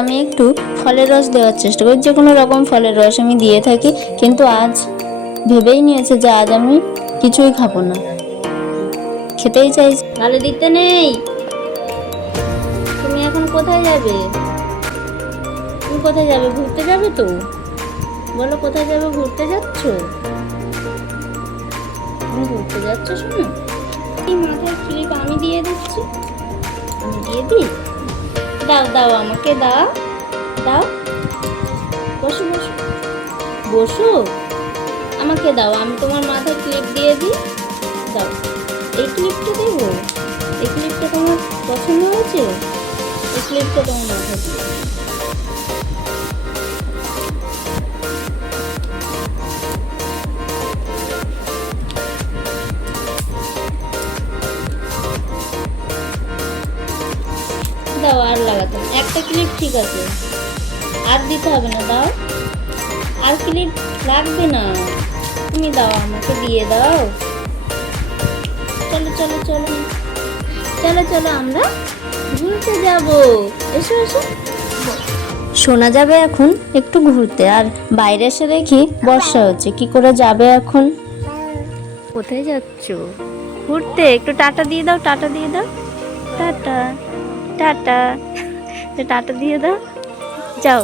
আমি একটু ফলের রস দেওয়ার চেষ্টা করি, যে কোনো রকম ফলের রস আমি দিয়ে থাকি। কিন্তু আজ ভেবেই নিয়েছে যে আজ আমি কিছুই খাবো না, খেতেই চাইছি। গালে দিতে নেই। তুমি এখন কোথায় যাবে? তুমি কোথায় যাবে? ঘুরতে যাবে তো? বলো কোথায় যাবে? ঘুরতে যাচ্ছ? তুমি ঘুরতে যাচ্ছ? শোনো, এই মাথার ক্লিপ আমি দিয়ে দিচ্ছি, আমি দিয়ে দিই। দাও দাও, আমাকে দাও, দাও। বসো বসো বসো, আমাকে দাও, আমি তোমার মাথায় ক্লিপ দিয়ে দিই। দাও, এই ক্লিপটা দেবো। এই ক্লিপটা তোমার পছন্দ হয়েছে? এই ক্লিপটা তোমার মাথায় দিয়ে দিই। দাও, আর লাগাতে না, একটা ক্লিপ ঠিক আছে, আর দিতে হবে না। দাও, আর ক্লিপ লাগবে না, তুমি দাও, আমাকে দিয়ে দাও। চলো চলো চলো চলো চলো, আমরা ঘুরতে যাব। এসো এসো। শোনা যাবে এখন একটু ঘুরতে, আর বাইরে এসে দেখি বর্ষা হচ্ছে, কি করে যাবে এখন? কোথায় যাচ্ছ? ঘুরতে। একটু টাটা দিয়ে দাও, টাটা দিয়ে দাও, টাটা টাটা, টাটা দিয়ে দাও, যাও।